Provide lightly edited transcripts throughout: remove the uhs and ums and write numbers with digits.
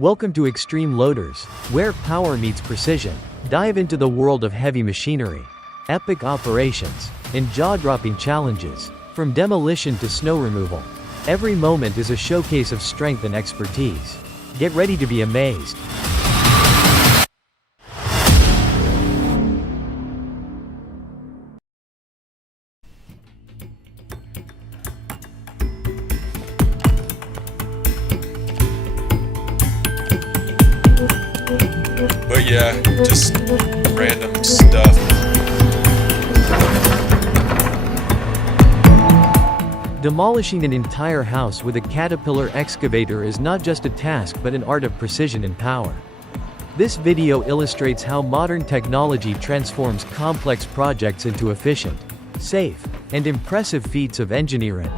Welcome to Extreme Loaders, where power meets precision. Dive into the world of heavy machinery, epic operations, and jaw-dropping challenges. From demolition to snow removal, every moment is a showcase of strength and expertise. Get ready to be amazed. But yeah, just random stuff. Demolishing an entire house with a caterpillar excavator is not just a task but an art of precision and power. This video illustrates how modern technology transforms complex projects into efficient, safe, and impressive feats of engineering.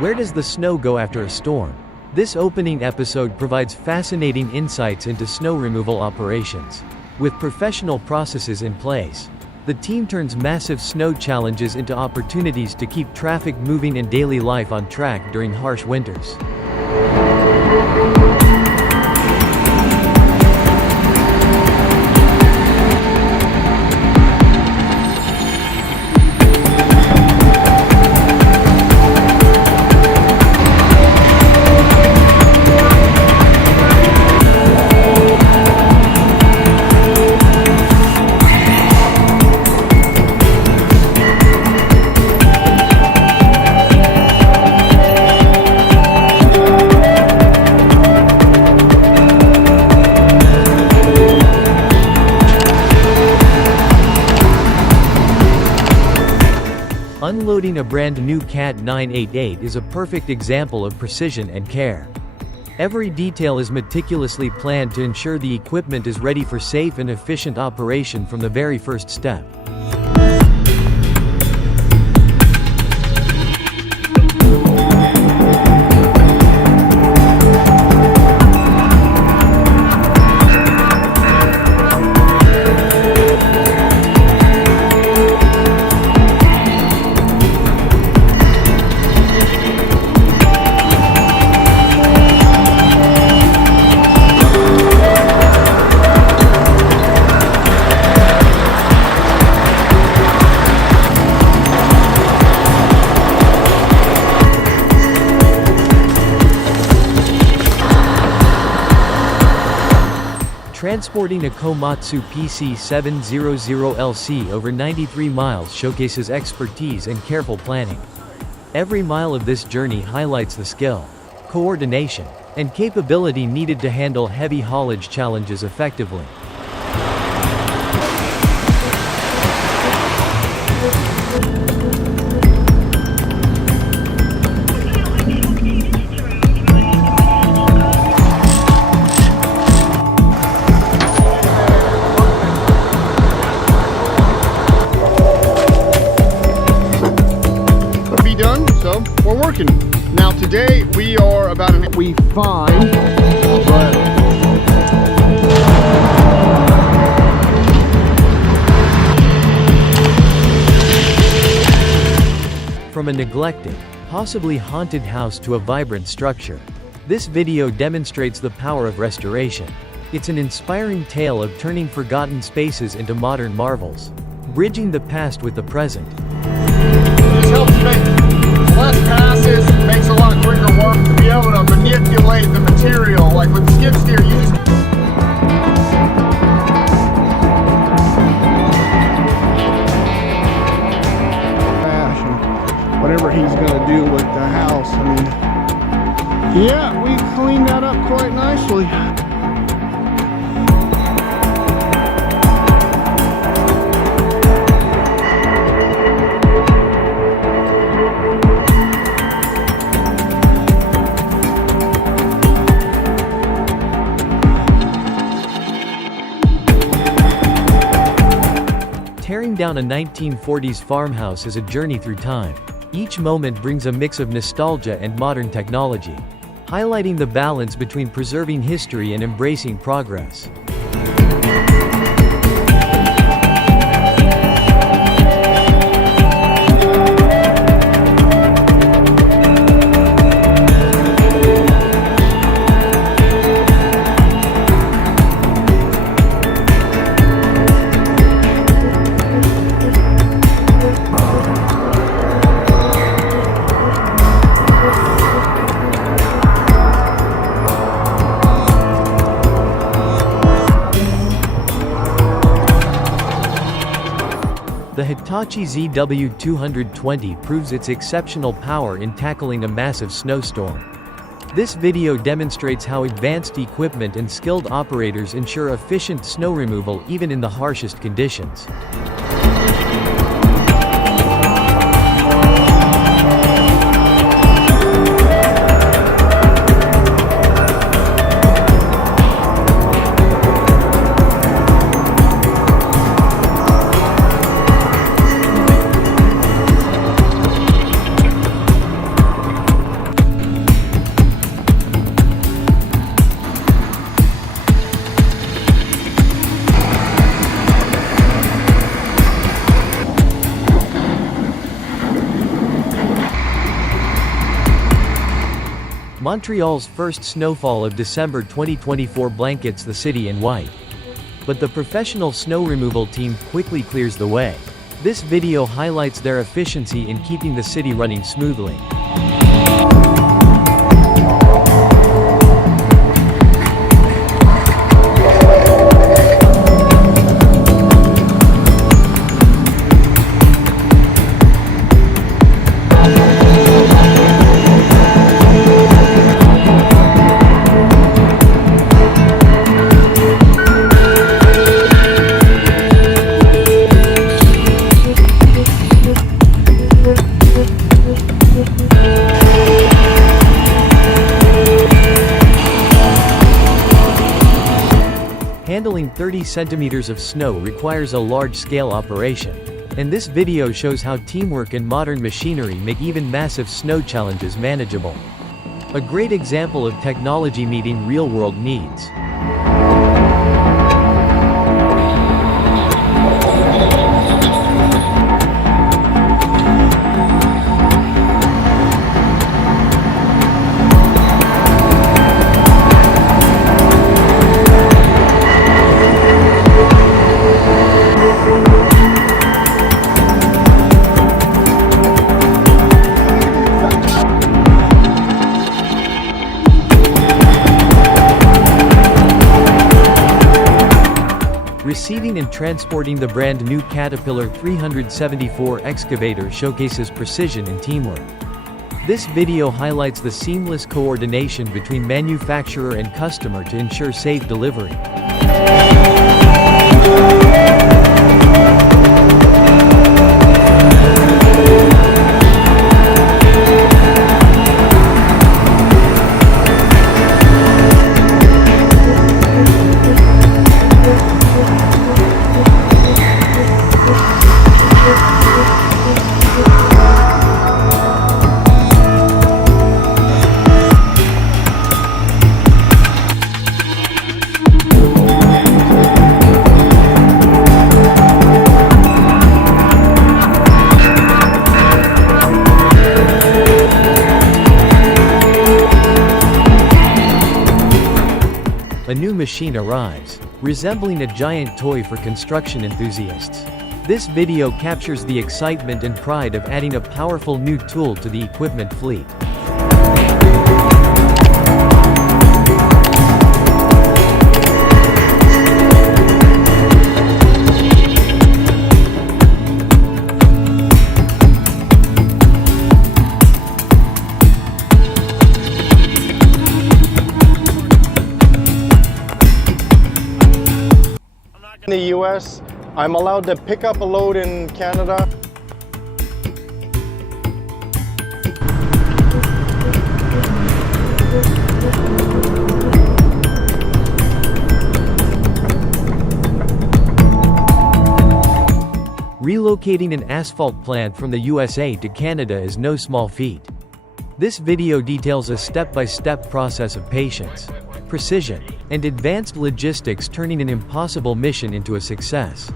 Where does the snow go after a storm? This opening episode provides fascinating insights into snow removal operations. With professional processes in place, the team turns massive snow challenges into opportunities to keep traffic moving and daily life on track during harsh winters. Unloading a brand new Cat 988 is a perfect example of precision and care. Every detail is meticulously planned to ensure the equipment is ready for safe and efficient operation from the very first step. Transporting a Komatsu PC700LC over 93 miles showcases expertise and careful planning. Every mile of this journey highlights the skill, coordination, and capability needed to handle heavy haulage challenges effectively. We're working. Now today we are about an we find, but from a neglected, possibly haunted house to a vibrant structure, this video demonstrates the power of restoration. It's an inspiring tale of turning forgotten spaces into modern marvels, bridging the past with the present. This helps make less passes, makes a lot quicker work to be able to manipulate the material. Like with the skid steer, you just whatever he's gonna do with the house. I mean, yeah, we cleaned that up quite nicely. Tearing down a 1940s farmhouse is a journey through time. Each moment brings a mix of nostalgia and modern technology, highlighting the balance between preserving history and embracing progress. The Hitachi ZW220 proves its exceptional power in tackling a massive snowstorm. This video demonstrates how advanced equipment and skilled operators ensure efficient snow removal even in the harshest conditions. Montreal's first snowfall of December 2024 blankets the city in white. But the professional snow removal team quickly clears the way. This video highlights their efficiency in keeping the city running smoothly. Handling 30 centimeters of snow requires a large-scale operation. And this video shows how teamwork and modern machinery make even massive snow challenges manageable. A great example of technology meeting real-world needs. Receiving and transporting the brand new Caterpillar 374 excavator showcases precision and teamwork. This video highlights the seamless coordination between manufacturer and customer to ensure safe delivery. A new machine arrives, resembling a giant toy for construction enthusiasts. This video captures the excitement and pride of adding a powerful new tool to the equipment fleet. In the US, I'm allowed to pick up a load in Canada. Relocating an asphalt plant from the USA to Canada is no small feat. This video details a step-by-step process of patience, precision, and advanced logistics, turning an impossible mission into a success.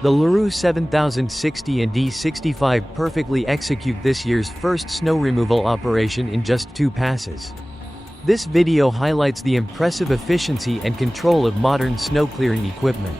The LaRue 7060 and D65 perfectly execute this year's first snow removal operation in just 2 passes. This video highlights the impressive efficiency and control of modern snow clearing equipment.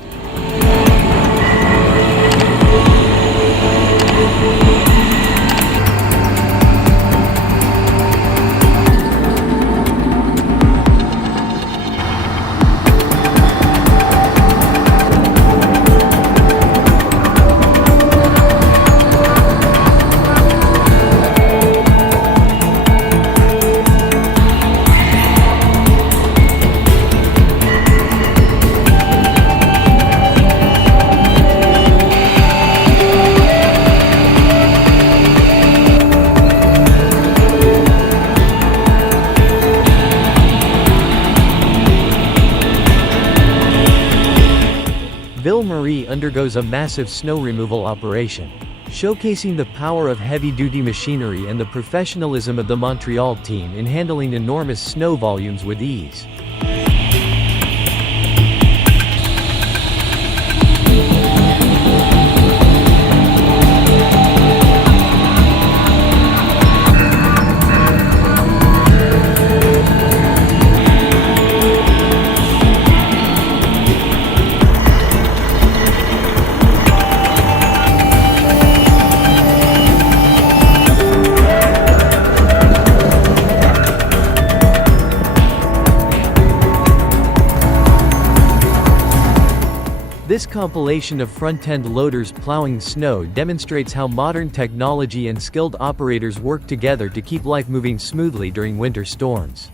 Ville-Marie undergoes a massive snow removal operation, showcasing the power of heavy-duty machinery and the professionalism of the Montreal team in handling enormous snow volumes with ease. This compilation of front-end loaders plowing snow demonstrates how modern technology and skilled operators work together to keep life moving smoothly during winter storms.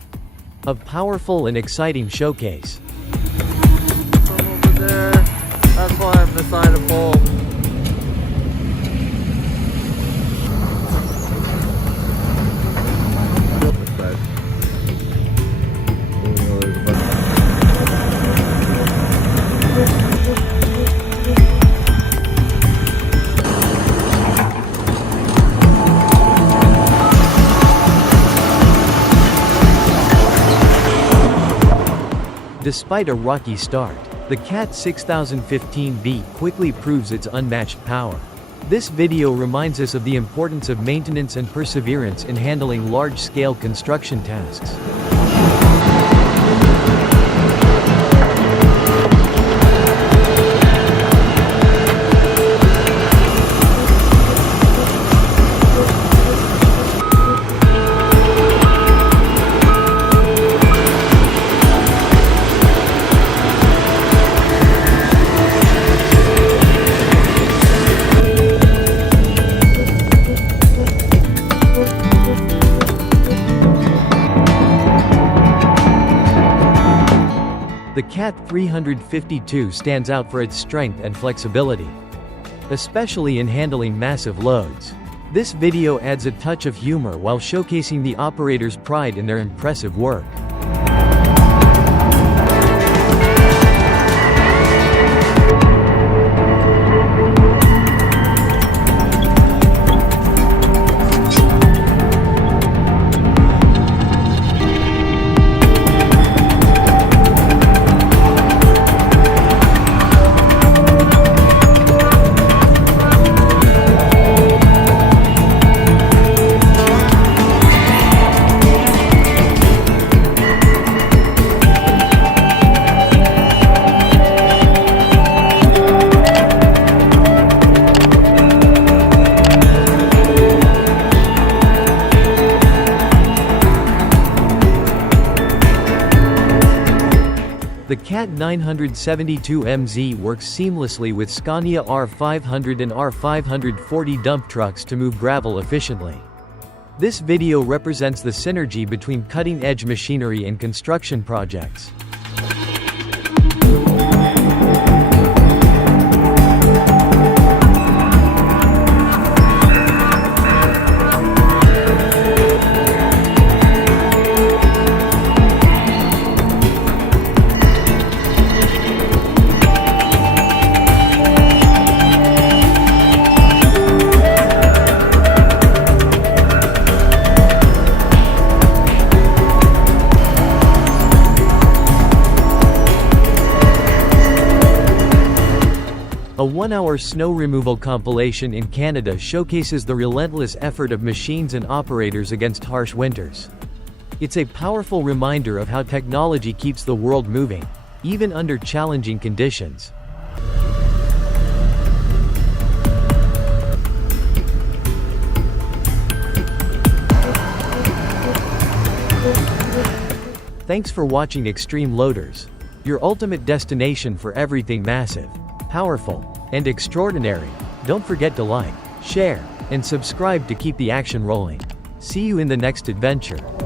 A powerful and exciting showcase. Over there, that's why I'm beside a pole. Despite a rocky start, the CAT 6015B quickly proves its unmatched power. This video reminds us of the importance of maintenance and perseverance in handling large-scale construction tasks. The CAT 352 stands out for its strength and flexibility, especially in handling massive loads. This video adds a touch of humor while showcasing the operator's pride in their impressive work. CAT 972MZ works seamlessly with Scania R500 and R540 dump trucks to move gravel efficiently. This video represents the synergy between cutting-edge machinery and construction projects. A one-hour snow removal compilation in Canada showcases the relentless effort of machines and operators against harsh winters. It's a powerful reminder of how technology keeps the world moving, even under challenging conditions. Thanks for watching Extreme Loaders, your ultimate destination for everything massive, powerful, and extraordinary. Don't forget to like, share, and subscribe to keep the action rolling. See you in the next adventure.